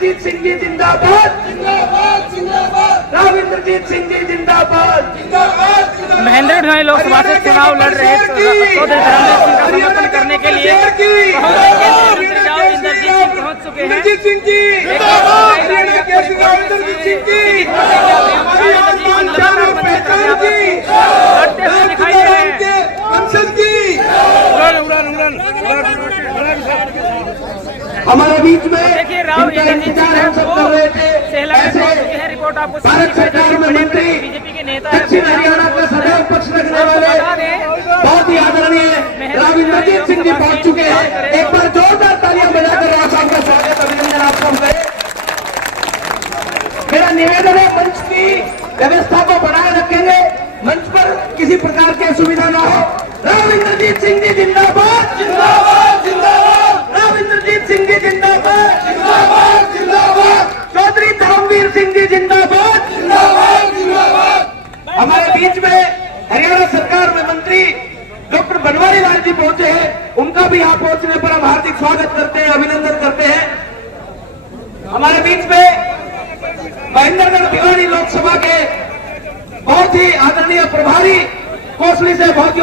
राविंद्रजीत सिंह जी जिंदाबाद, जिंदाबाद, जिंदाबाद। राविंद्रजीत सिंह जी जिंदाबाद, जिंदाबाद। महेंद्र ढोई लोकसभा से चुनाव लड़ रहे चौधरी धर्मवीर सिंह का समर्थन करने के लिए इंद्रजीत सिंह पहुंच चुके हैं। इंद्रजीत सिंह जी जिंदाबाद, हरियाणा के इंद्रजीत सिंह जी, हमारी आसमान चारों पहचान की लड़ते हुए दिखाई दे रहे हैं। पंचम जी हमारे बीच में देखिए राव इंद्रजीत सिंह हम सब कर रहे थे। ऐसे रिपोर्ट आपको भारत सरकार में मंत्री, बीजेपी के नेता दक्षिण हरियाणा का सदैव पक्ष रखने वाले बहुत ही आदरणीय राव इंद्रजीत सिंह जी पहुंच चुके हैं। एक बार जोरदार तालियां बजाकर राव साहब का स्वागत अभिनंदन आप सब करें। मेरा निवेदन है, मंच की व्यवस्था को बनाए रखेंगे, मंच पर किसी प्रकार की असुविधा न हो। राव इंद्रजीत सिंह जी जिंदाबाद, जिंदाबाद, जिंदाबाद। राव इंद्रजीत सिंह जी जिंदाबाद, जिंदाबाद, जिंदाबाद। चौधरी धर्मवीर सिंह जी जिंदाबाद, जिंदाबाद, जिंदाबाद। हमारे बीच में हरियाणा सरकार में मंत्री डॉक्टर बनवारी लाल जी पहुंचे हैं, उनका भी यहाँ पहुंचने पर हम हार्दिक स्वागत करते हैं, अभिनंदन करते हैं। हमारे बीच में महेंद्रगढ़ भिवानी लोकसभा के बहुत ही आदरणीय प्रभारी, कोसली से बहुत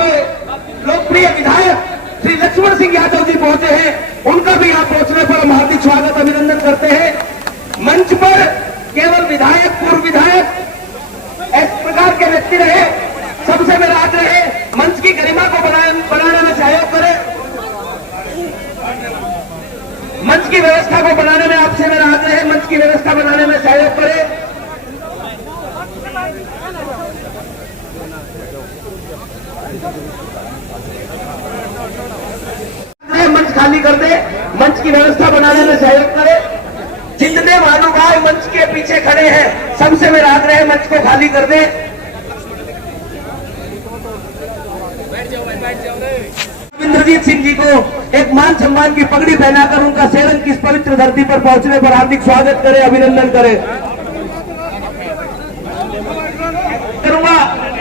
लोकप्रिय विधायक श्री लक्ष्मण सिंह यादव जी पहुंचे हैं, उनका भी यहाँ पहुंचने पर हम हार्दिक स्वागत अभिनंदन करते हैं। मंच पर केवल विधायक, पूर्व विधायक इस प्रकार के व्यक्ति रहे, सबसे मेरा आग्रह है मंच की गरिमा को बनाने में सहयोग करें, मंच की व्यवस्था को बनाने में आपसे मेरा आग्रह है, मंच की व्यवस्था बनाने में सहयोग करें। मंच खाली कर दे, मंच की व्यवस्था बनाने में सहयोग करें। जितने महानुभाव मंच के पीछे खड़े हैं, सबसे मेरा आग्रह है मंच को खाली कर दे। इंद्रजीत सिंह जी को एक मान सम्मान की पगड़ी पहनाकर उनका सेवन की इस पवित्र धरती पर पहुंचने पर हार्दिक स्वागत करें, अभिनंदन करें। करूंगा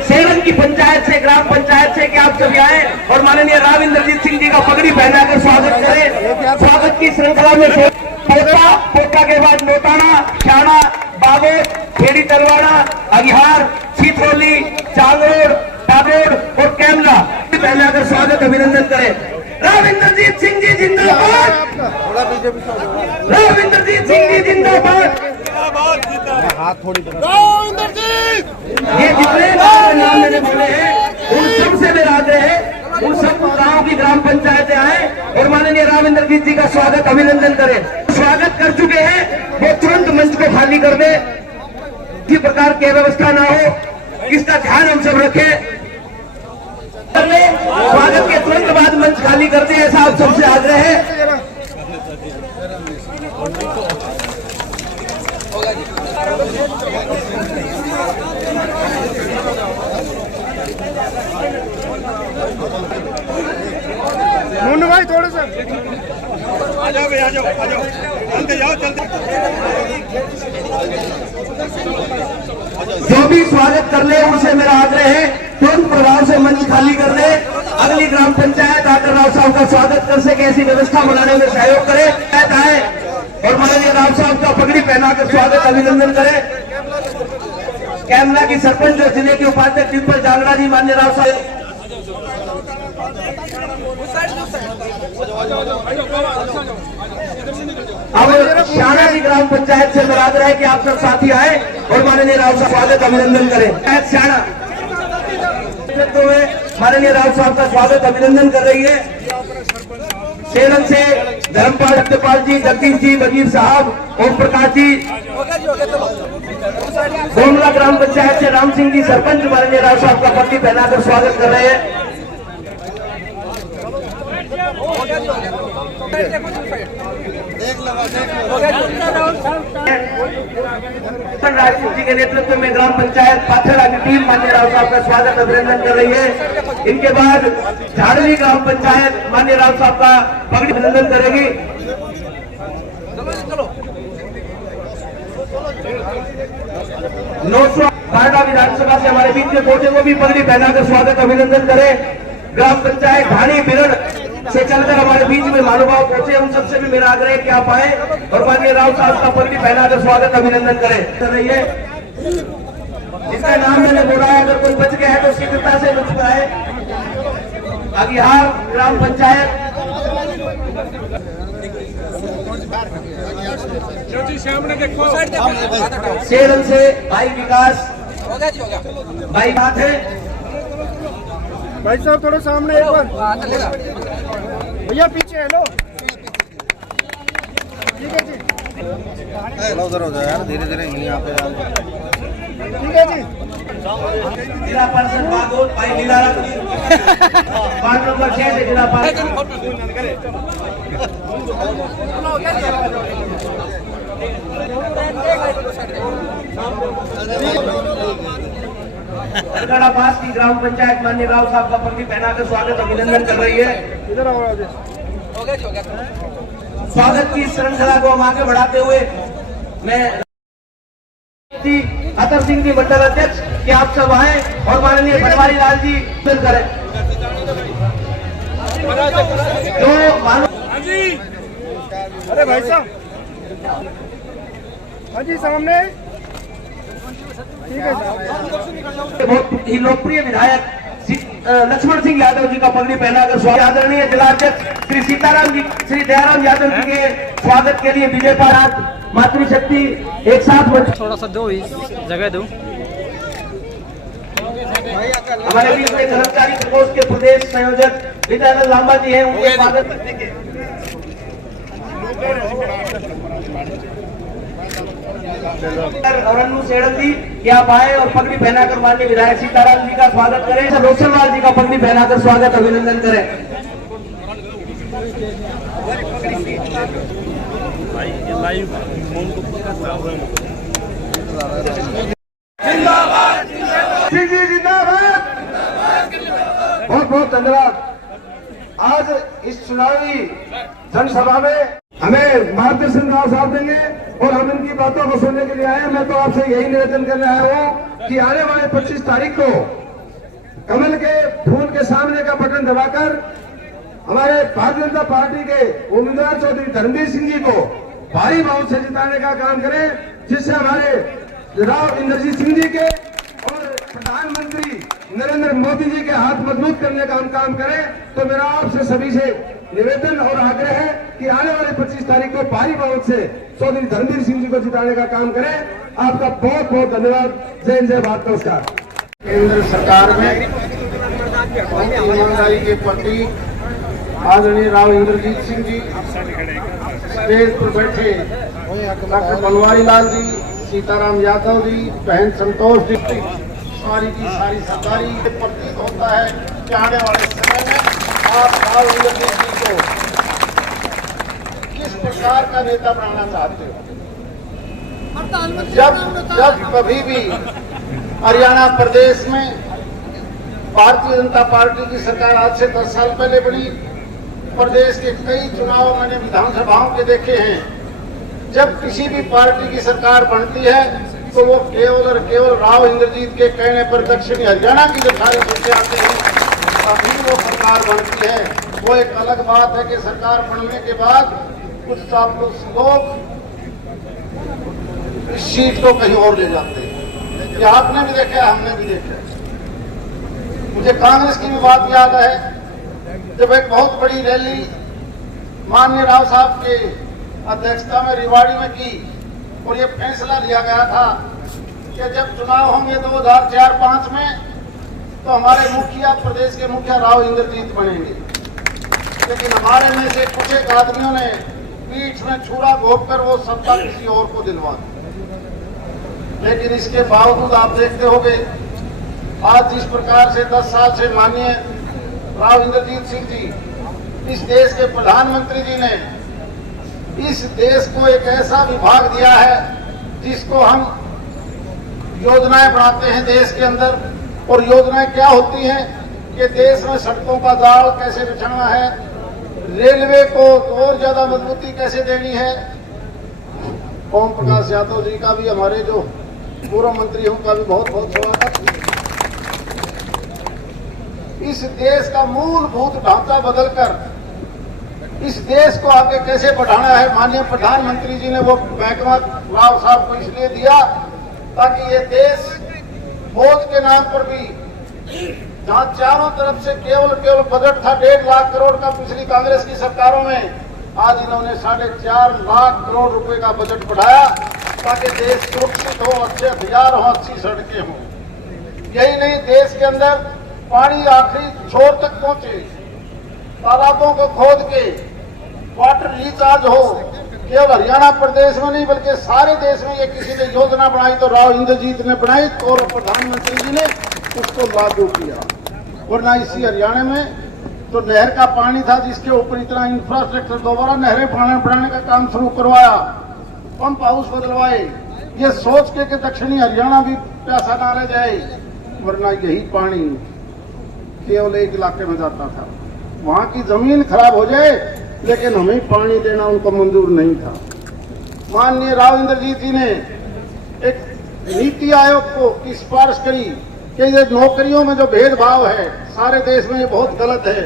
सेवन की पंचायत से, ग्राम पंचायत से कि आप सभी आए और माननीय राव इंद्रजीत सिंह जी का पगड़ी पहनाकर स्वागत करें। स्वागत की श्रृंखला में पोता, पोता के बाद नोटाना, शाना, बाबोर, खेड़ी तलवाड़ा, अगिहार, सीथोली, चांगरोड, टाबोर और कैमला पहनाकर स्वागत अभिनंदन करें। राव इंद्रजीत सिंह जी जिंदाबाद, राव इंद्रजीत सिंह जी जिंदाबाद। ये जितने नाम मैंने बोले हैं, उन सबसे मेरा आग्रह है, उन सब गांव की ग्राम पंचायतें आए और माननीय राव इंद्रजीत जी का स्वागत अभिनंदन करें। स्वागत कर चुके हैं वो तुरंत मंच को खाली कर दे, किसी प्रकार की व्यवस्था ना हो, इसका ध्यान हम सब रखें। स्वागत के तुरंत बाद मंच खाली कर दे, ऐसा आप सबसे आग्रह है। मुन्नू भाई थोड़ा सा आ जाओ भाई, आ जाओ, आ जाओ, चलते जाओ, चलते। जो भी स्वागत कर ले उनसे मेरा आग्रह है तुरंत प्रभाव से मंच खाली कर दे। अगली ग्राम पंचायत आकर राव साहब का स्वागत कर सके, ऐसी व्यवस्था बनाने में सहयोग करे। आए और माननीय राव साहब का पगड़ी पहनाकर स्वागत अभिनंदन करें। कैमरा की सरपंच और जिले के उपाध्यक्ष डिम्पल जांगड़ा जी, माननीय राव साहब। अब शाना की ग्राम पंचायत से मेरा आग्रह है कि आप सब साथी आए और माननीय राव साहब स्वागत अभिनंदन करें। शाना माननीय राव साहब का स्वागत अभिनंदन कर रही है। सेलन से धर्मपाल, सत्यपाल जी, जगदीश जी, वजीर साहब, ओम प्रकाश जी, गोमला ग्राम पंचायत से राम सिंह जी सरपंच माननीय राव साहब का पट्टी पहनाकर स्वागत कर रहे हैं। राजपूत जी के नेतृत्व में ग्राम पंचायत पाथेड़ा की टीम माननीय राव साहब का स्वागत अभिनंदन कर रही है। इनके बाद झाड़ली ग्राम पंचायत माननीय राव साहब का पगड़ी अभिनंदन करेगी। बारडा विधानसभा से हमारे बीच में पहुंचे, वो भी पगड़ी पहनाकर स्वागत अभिनंदन करें। ग्राम पंचायत धानी बिरण से चलकर हमारे बीच में महानुभाव पहुंचे, उन सबसे भी मेरा आग्रह है कि आप आए और माननीय राव साहब का पगड़ी पहनाकर स्वागत अभिनंदन करें। कर रही है जिसका नाम मैंने बोला है, अगर कोई बच गया है तो शीघ्रता से बच पाए। अगिहार ग्राम पंचायत सेरन से भाई विकास भाई बात है। भाई साहब थोड़ा सामने एक बार भैया, पीछे हेलो। ठीक है जी, उधर हो जाओ यार, धीरे धीरे यहाँ पे ठीक है जी। जिला पार्षद बागोद भाई लीलाराम जी, वार्ड नंबर 6 से जिला पार्षद। नरगढ़ा पास की ग्राम पंचायत माननीय राव साहब का पगड़ी पहनाकर स्वागत अभिनंदन कर रही है। इधर आओ आगे। स्वागत की श्रृंखला को हम आगे बढ़ाते हुए मैं अतर सिंह जी मंडल अध्यक्ष कि आप सब आए और माननीय बनवारी लाल जी करें जो अरे भाई साहब, हाँ जी सामने। ठीक है साहब। बहुत ही लोकप्रिय विधायक लक्ष्मण सिंह यादव जी का पगड़ी पहनाकर स्वागत। आदरणीय जिलाध्यक्ष श्री सीताराम जी, श्री दयाराम यादव जी के स्वागत के लिए विजय पारात मातृशक्ति एक साथ थोड़ा सा दो, जगह दो। हमारे बीच में कर्मचारी प्रकोष्ठ के प्रदेश संयोजक विद्यानंद लांबा जी हैं, उनके स्वागत करने के और अन्नू सेड़ल जी कि आप आए और पगड़ी पहनाकर माननीय विधायक सीताराम जी का स्वागत करें। रोशनलाल जी का पगड़ी पहनाकर स्वागत अभिनंदन करें। जी जी जिंदाबाद। बहुत बहुत धन्यवाद। आज इस चुनावी जनसभा में हमें मार्गदर्शन राव साहब देंगे और हम इनकी बातों को सुनने के लिए आए। मैं तो आपसे यही निवेदन करने आया हूँ कि आने वाले 25 तारीख को कमल के फूल के सामने का बटन दबाकर हमारे भारतीय जनता पार्टी के उम्मीदवार चौधरी धर्मवीर सिंह जी को भारी बहुमत से जिताने का काम करें, जिससे हमारे राव इंद्रजीत सिंह जी के और प्रधानमंत्री नरेंद्र मोदी जी के हाथ मजबूत करने का हम काम करें। तो मेरा आपसे सभी से निवेदन और आग्रह है कि आने वाले 25 तारीख को भारी बहुमत से चौधरी धर्मवीर सिंह जी को जिताने का काम करें। आपका बहुत बहुत धन्यवाद। जय हिंद, जय भारत, नमस्कार। केंद्र सरकार में ईमानदारी के प्रति आदरणीय राव इंद्रजीत सिंह जी, स्टेज पर बैठे डॉक्टर बनवारी लाल जी, सीताराम यादव जी, बहन संतोष जी, सारी की सारी सरकारी प्रतीत होता है कि आने वाले समय में आप राव इंद्रजीत जी को किस प्रकार का नेता बनाना चाहते हो। जब कभी भी हरियाणा प्रदेश में भारतीय जनता पार्टी की सरकार आज से 10 साल पहले बनी, प्रदेश के कई चुनाव मैंने विधानसभाओं के देखे हैं। जब किसी भी पार्टी की सरकार बनती है तो वो केवल और केवल राव इंद्रजीत के कहने पर दक्षिणी हरियाणा की जब सारी सीटें आती हैं तभी वो सरकार बनती है। वो एक अलग बात है कि सरकार बनने के बाद कुछ लोग इस सीट को कहीं और ले जाते हैं। ये आपने भी देखा, हमने भी देखा। मुझे कांग्रेस की भी बात याद है, जब एक बहुत बड़ी रैली माननीय राव साहब के अध्यक्षता में रेवाड़ी में की और ये फैसला लिया गया था कि जब चुनाव होंगे 2004-5 में तो हमारे मुखिया, प्रदेश के मुखिया राव इंद्रजीत बनेंगे। लेकिन हमारे में से कुछ एक आदमियों ने पीठ में छुरा घोंपकर वो सत्ता किसी और को दिलवा दी। लेकिन इसके बावजूद आप देखते होंगे आज जिस प्रकार से 10 साल से माननीय राव इंद्रजीत सिंह जी, इस देश के प्रधानमंत्री जी ने इस देश को एक ऐसा विभाग दिया है जिसको हम योजनाएं बनाते हैं देश के अंदर। और योजनाएं क्या होती हैं कि देश में सड़कों का जाल कैसे बिछाना है, रेलवे को और ज्यादा मजबूती कैसे देनी है। ओम प्रकाश यादव जी का भी, हमारे जो पूर्व मंत्री उनका भी बहुत बहुत स्वागत। इस देश का मूलभूत ढांचा बदलकर इस देश को आगे कैसे बढ़ाना है। माननीय प्रधानमंत्री जी ने वो महकमा राव साहब को इसलिए दिया ताकि ये देश खोज के नाम पर भी, जहां चारों तरफ से केवल बजट था 1.5 लाख करोड़ का पिछली कांग्रेस की सरकारों में, आज इन्होंने 4.5 लाख करोड़ रुपए का बजट बढ़ाया ताकि देश सुरक्षित हो, अच्छे हथियार हो, अच्छी सड़कें हो। यही नहीं, देश के अंदर पानी आखिरी छोर तक पहुंचे, तालाबों को खोद के वाटर रिचार्ज हो। केवल हरियाणा प्रदेश में नहीं बल्कि सारे देश में ये किसी ने योजना बनाई तो राव इंद्रजीत ने बनाई और प्रधानमंत्री जी ने उसको लागू किया। वरना इसी हरियाणा में तो नहर का पानी था जिसके ऊपर इतना इंफ्रास्ट्रक्चर, दोबारा नहरें बनाने का काम शुरू करवाया, पंप हाउस बदलवाए, ये सोच के कि दक्षिणी हरियाणा भी प्यासा ना रह जाए। वरना यही पानी केवल एक इलाके में जाता था, वहां की जमीन खराब हो जाए लेकिन हमें पानी देना उनको मंजूर नहीं था। माननीय राव इंद्रजीत जी ने एक नीति आयोग को की सिफारिश करी कि ये नौकरियों में जो भेदभाव है सारे देश में ये बहुत गलत है।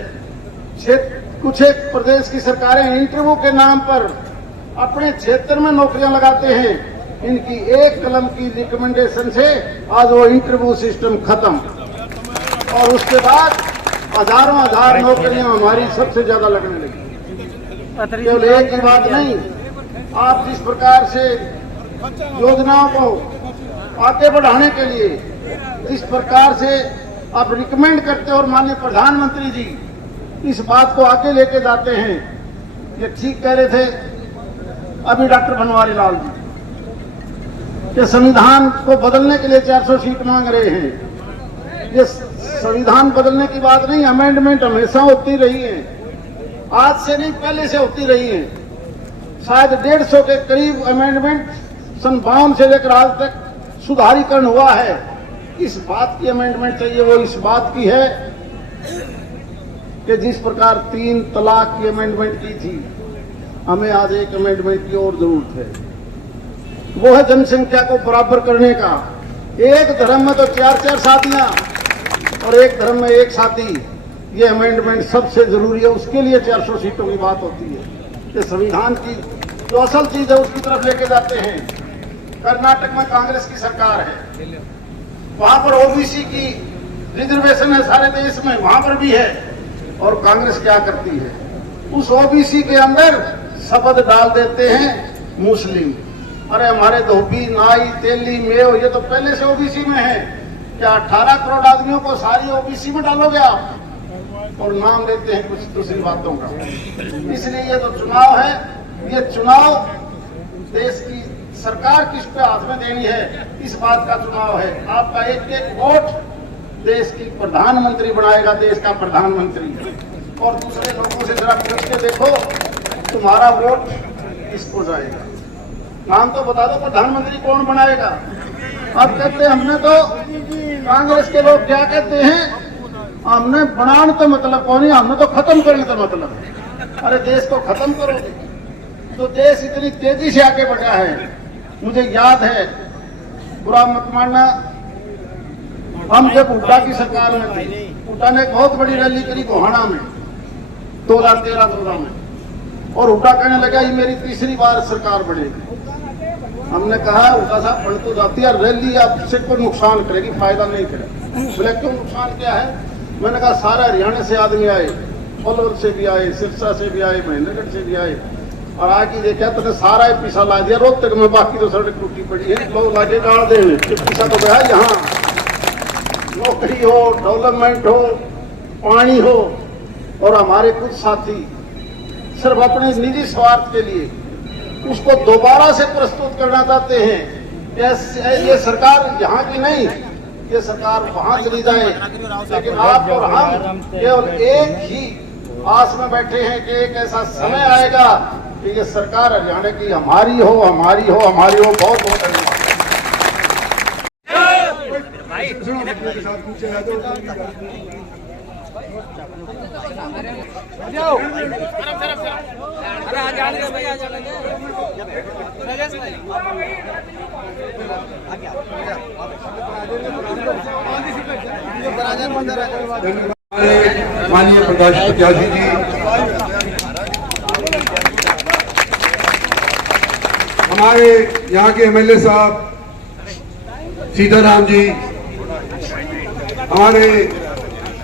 कुछ एक प्रदेश की सरकारें इंटरव्यू के नाम पर अपने क्षेत्र में नौकरियां लगाते हैं, इनकी एक कलम की रिकमेंडेशन से आज वो इंटरव्यू सिस्टम खत्म, और उसके बाद हजारों हजार नौकरियां हमारी सबसे ज्यादा लगने लगी। केवल एक ही बात नहीं, आप जिस प्रकार से योजनाओं को आगे बढ़ाने के लिए जिस प्रकार से आप रिकमेंड करते हो और माननीय प्रधानमंत्री जी इस बात को आगे लेके जाते हैं, ये ठीक कह रहे थे अभी डॉक्टर बनवारी लाल जी कि संविधान को बदलने के लिए 400 सीट मांग रहे हैं। ये संविधान बदलने की बात नहीं, अमेंडमेंट हमेशा होती रही है, आज से नहीं पहले से होती रही है। शायद 150 के करीब अमेंडमेंट सन 52 से लेकर आज तक सुधारीकरण हुआ है। इस बात की अमेंडमेंट चाहिए, वो इस बात की है कि जिस प्रकार 3 तलाक की अमेंडमेंट की थी, हमें आज एक अमेंडमेंट की और जरूरत है, वो है जनसंख्या को बराबर करने का। एक धर्म में तो 4-4 शादियां और एक धर्म में एक शादी, ये अमेंडमेंट सबसे जरूरी है। उसके लिए 400 सीटों की बात होती है कि संविधान की जो असल चीज है उसकी तरफ लेके जाते हैं। कर्नाटक में कांग्रेस की सरकार है, वहां पर ओबीसी की रिजर्वेशन है सारे देश में, वहां पर भी है, और कांग्रेस क्या करती है, उस ओबीसी के अंदर शब्द डाल देते हैं मुस्लिम। अरे हमारे धोबी, नाई, तेली, मेव ये तो पहले से ओबीसी में है, क्या 18 करोड़ आदमियों को सारी ओबीसी में डालोगे आप? और नाम लेते हैं कुछ दूसरी बातों का। इसलिए ये जो चुनाव है, ये चुनाव देश की सरकार किसको हाथ में देनी है, इस बात का चुनाव है। आपका एक एक वोट देश की प्रधानमंत्री बनाएगा, देश का प्रधानमंत्री। और दूसरे लोगों से जरा पूछ के देखो तुम्हारा वोट किसको जाएगा, नाम तो बता दो प्रधानमंत्री कौन बनाएगा। अब कहते हैं हमने तो, कांग्रेस के लोग क्या कहते हैं, हमने बनाने तो मतलब कौन है, हमने तो खत्म करने का मतलब है। अरे देश को खत्म करोगे तो देश इतनी तेजी से आगे बढ़ा है। मुझे याद है, बुरा मत मानना, हम जब हुड्डा की सरकार में थे, हुड्डा ने एक बहुत बड़ी रैली करी गोहाना में 2013-14 में, और हुड्डा कहने लगा ये मेरी तीसरी बार सरकार बढ़ेगी। हमने कहा हुड्डा साहब बढ़ तो जाती है, रैली आपसे कोई नुकसान करेगी, फायदा नहीं करेगी। बोले क्यों, नुकसान क्या है? मैंने कहा सारे हरियाणा से आदमी आए, पलवल से भी आए, सिरसा से भी आए, महेंद्रगढ़ से भी आए, और आगे देखा तो सारा पीसा ला दिया रोहतक में, बाकी तो सड़क टूटी पड़ी है, लोग लाके डाल दे पीसा तो गया। यहाँ नौकरी हो, डेवलपमेंट हो, पानी हो, और हमारे कुछ साथी सिर्फ अपने निजी स्वार्थ के लिए उसको दोबारा से प्रस्तुत करना चाहते हैं। ये सरकार यहाँ की नहीं, ये सरकार वहां चली जाए, लेकिन आप और हम केवल एक ही आस में बैठे हैं कि एक ऐसा समय आएगा कि ये सरकार हरियाणा की हमारी हो, हमारी हो, हमारी हो। बहुत बहुत धन्यवाद। माननीय प्रकाश प्रत्याशी जी, हमारे यहाँ के एमएलए साहब सीताराम जी, हमारे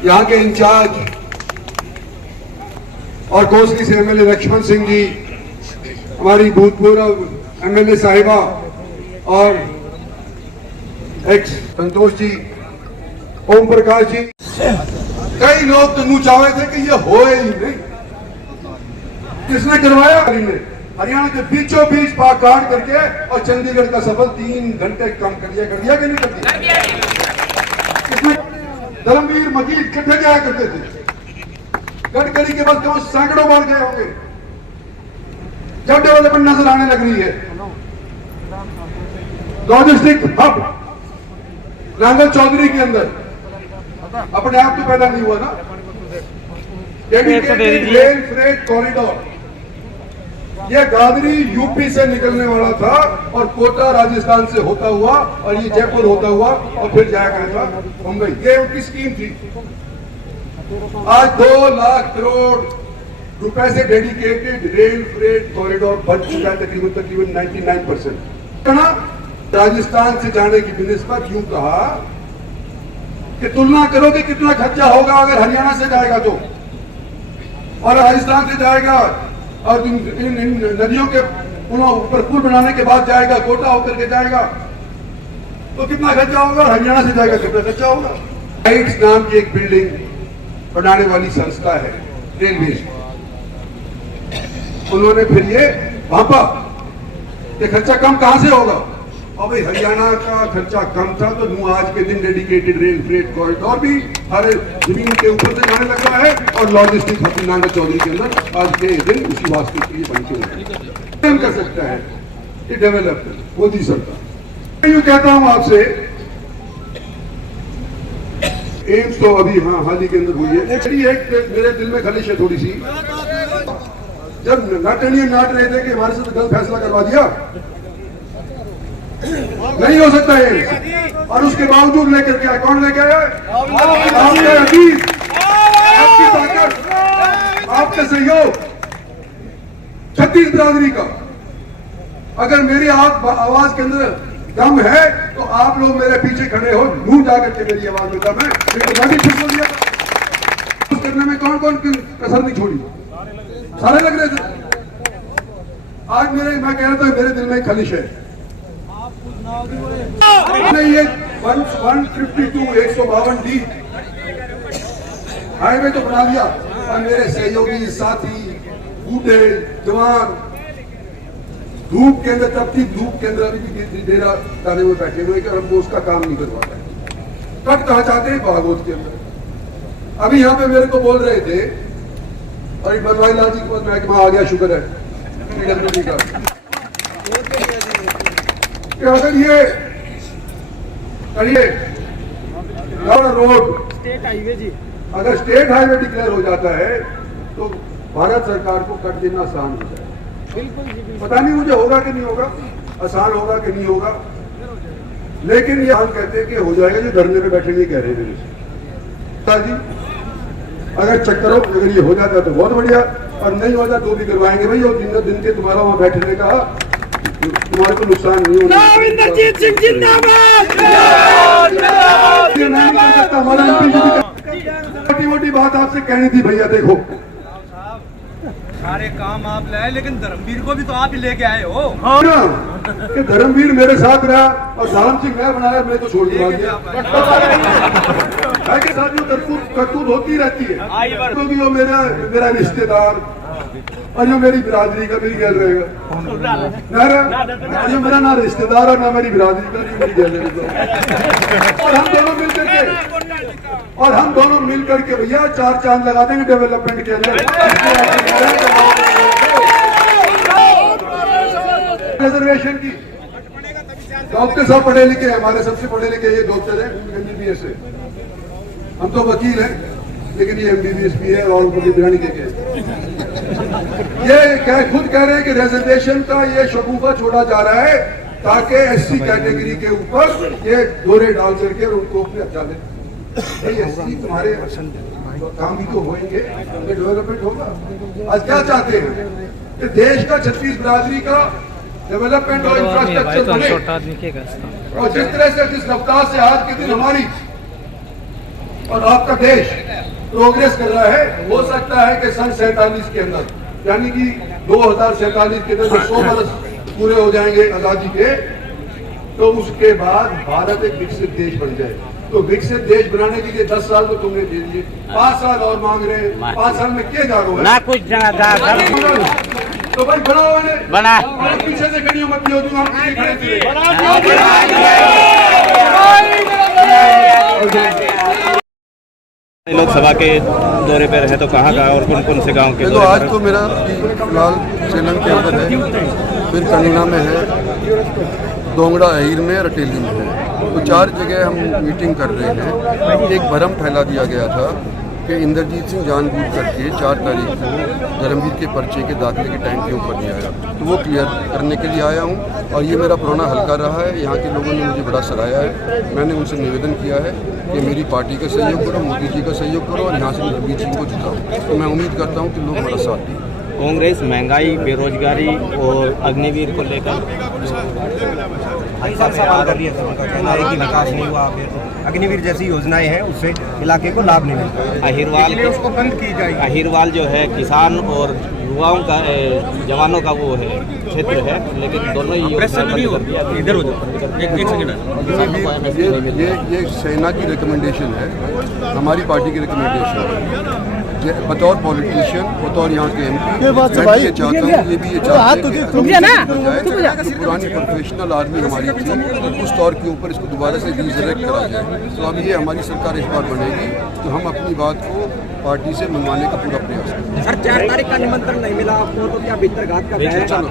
यहाँ के इंचार्ज और कोसली से एमएलए लक्ष्मण सिंह जी, हमारी भूतपूर्व एमएलए साहिबा और एक्स संतोष जी, ओम प्रकाश जी, कई लोग तो मुंह चाहे थे कि ये हो ही नहीं। किसने करवाया? हरियाणा के बीचों बीच पाक काट करके और चंडीगढ़ का सफर 3 घंटे कम कर दिया कि नहीं कर दिया? इसमें धर्मवीर मजीद कितने जाया करते थे? गडकरी के पास तो सैकड़ों बार गए होंगे। जब डेवलपमेंट नजर आने लग रही है, लॉजिस्टिक हब नांगल चौधरी के अंदर अपने आप तो पैदा नहीं हुआ ना। डेडिकेटेड रेल फ्रेट कॉरिडोर, ये गादरी यूपी से निकलने वाला था और कोटा राजस्थान से होता हुआ और ये जयपुर होता हुआ और फिर जाया करता था मुंबई। ये उनकी स्कीम थी। आज 2 लाख करोड़ रुपए से डेडिकेटेड रेल फ्रेट कॉरिडोर बन चुका है, तकरीबन 99%। राजस्थान से जाने की बिनिस्बत यूं कहा कि तुलना करो कि कितना खर्चा होगा अगर हरियाणा से जाएगा तो, और राजस्थान से जाएगा और इन नदियों के ऊपर पुल बनाने के बाद जाएगा, कोटा होकर के जाएगा तो कितना खर्चा होगा, और हरियाणा से जाएगा कितना खर्चा होगा। राइट्स नाम की एक बिल्डिंग बनाने वाली संस्था है रेलवे, उन्होंने फिर ये भापा कि खर्चा कम कहां से होगा। और भाई हरियाणा का खर्चा कम था तो यूं आज के दिन डेडिकेटेड रेल फ्रेट कॉरिडोर भी हर जमीन के ऊपर से जाने लगा है और लॉजिस्टिक हब नांगल चौधरी के अंदर आज के दिन उसी वास्ते के लिए बन के कर सकता है ये डेवलपमेंट मोदी सरकार। मैं यूं कहता हूं आपसे, एम्स तो अभी हाँ हाल ही के अंदर हुई है। एक मेरे दिल में खलिश है थोड़ी सी, जब नाटनिया नाट रहे थे कि हमारे साथ गलत फैसला करवा दिया, नहीं हो सकता है, और उसके बावजूद लेकर के आया। कौन लेके आया? आपका अजीज, आपकी ताकत, आपका सहयोग, छत्तीस बिरादरी का। अगर मेरी आवाज के अंदर दम है तो आप लोग मेरे पीछे खड़े हो, मुंह जाकर के मेरी आवाज में दम है, मैं भी खुश हो गया। उस करने में कौन कौन कसर नहीं छोड़ी, सारे लग रहे थे। आज मैं कह रहा था मेरे दिल में खलिश है, ये 152 152D हाईवे तो बना दिया, और मेरे सहयोगी साथी बूढ़े जवान धूप के अंदर, तपती धूप के अंदर अभी डेरा डाले हुए बैठे हुए कि हम उसका काम नहीं करवा रहे। कट कहा चाहते हैं बागोत के अंदर। अभी यहाँ पे मेरे को बोल रहे थे, और बनवाई लाल जी के पास महकमा आ गया, शुक्र है PWD का, कि अगर ये रोड स्टेट हाईवे जी, अगर स्टेट हाईवे डिक्लेयर हो जाता है तो भारत सरकार को कट देना आसान हो जाए। बिल्कुल। पता नहीं मुझे होगा कि नहीं होगा, आसान होगा कि नहीं होगा, लेकिन ये हम कहते हैं कि हो जाएगा। जो धरने पे बैठे नहीं कह रहे मेरे जी, अगर चेक करो, अगर ये हो जाता तो बहुत बढ़िया, और नहीं होता तो भी करवाएंगे भाई। और दिन के तुम्हारा वहां बैठने का तुम्हारे को नुकसान नहीं होगा। रविंद्रजीत सिंह जिंदाबाद। छोटी मोटी बात आपसे कहनी थी भैया, देखो सारे काम आप लाए, लेकिन धर्मवीर को भी तो आप ही लेके आए हो। हाँ कि धर्मवीर मेरे साथ रहा और धाम सिंह मैं बनाया, मैं तो छोड़ दिया के साथ जो करतूत होती रहती है, क्योंकि वो मेरा रिश्तेदार और जो मेरी बिरादरी का मेरी गैल रहेगा, जो मेरा ना रिश्तेदार और ना मेरी बिरादरी का मेरी गैल रहेगा। और हम दोनों मिल करके भैया 4 चांद लगा देंगे डेवलपमेंट के अंदर। रिजर्वेशन की डॉक्टर साहब पढ़े लिखे हैं, हमारे सबसे पढ़े लिखे ये डॉक्टर है, MBBS है। हम तो वकील हैं, लेकिन ये MBBS भी है और उनकी बिरानी के ये खुद कह रहे हैं कि रिजर्वेशन का ये शगुफा छोड़ा जा रहा है ताकि SC कैटेगरी के ऊपर ये दोहरे डाल करके उनको अपने अच्छा ले। SC तुम्हारे काम भी तो होंगे, डेवलपमेंट होगा। आज क्या चाहते हैं कि देश का 36 बिरादरी का डेवलपमेंट और भाई तो इंफ्रास्ट्रक्चर बने। छोटा आदमी के कैसा और जिस तरह से जिस रफ्तार से आज के दिन हमारी और आपका देश प्रोग्रेस कर रहा है, हो सकता है कि सन 47 के अंदर, यानी कि 2047 के अंदर 100 वर्ष पूरे हो जाएंगे आजादी के, तो उसके बाद भारत एक विकसित देश बन जाए। तो विकसित देश बनाने के लिए 10 साल तो तुमने दे दिए, 5 साल और मांग रहे हैं। 5 साल में क्या जागो ना कुछ तो भाई बनाओ इन्हें। बना और पीछे से खड़ी मत दियो, तुम हम पीछे खड़े थे। लोकसभा के दौरे पर है तो कहाँ का और कौन कौन से गांव के देखो, आज तो मेरा फिलहाल सेलम के अंदर है, फिर कनीना में है, दोंगड़ा अहीर में, रटेली में है। तो 4 जगह हम मीटिंग कर रहे हैं। एक भरम फैला दिया गया था कि इंद्रजीत सिंह जानबूझ करके 4 तारीख को धर्मवीर के पर्चे के दाखिले के टाइम के ऊपर नहीं आया, तो वो क्लियर करने के लिए आया हूँ। और ये मेरा पुराना हल्का रहा है, यहाँ के लोगों ने मुझे बड़ा सराहा है। मैंने उनसे निवेदन किया है कि मेरी पार्टी का सहयोग करो, मोदी जी का सहयोग करो और यहाँ से धर्मवीर सिंह को जिताओ। तो मैं उम्मीद करता हूँ कि लोग हमारा साथ दें। कांग्रेस महंगाई, बेरोजगारी और अग्निवीर को लेकर सवाल कर लिया था। उनका कहना है कि विकास नहीं हुआ, फिर अग्निवीर जैसी योजनाएं हैं उससे इलाके को लाभ नहीं मिलता। अहिरवाल उसको बंद की जाएगी। अहिरवाल जो है किसान और युवाओं का जवानों का वो है क्षेत्र है, लेकिन दोनों ही इधर हो ये सेना की रिकमेंडेशन है, हमारी पार्टी की रिकमेंडेशन है। बतौर पॉलिटिशियन, बतौर यहाँ के एमपी, मैं ये चाहता हूँ, ये भी ये चाहता है कि पुरानी प्रोफेशनल आर्मी हमारी थी, उस तौर के ऊपर इसको दोबारा से रिजरेक्ट करा जाए। तो अब ये हमारी सरकार इस बार बनेगी तो हम अपनी बात को पार्टी से मनवाने का पूरा प्रयास करेंगे। सर, 4 तारीख का निमंत्रण नहीं मिला आपको, तो क्या भीतर घात का चलो।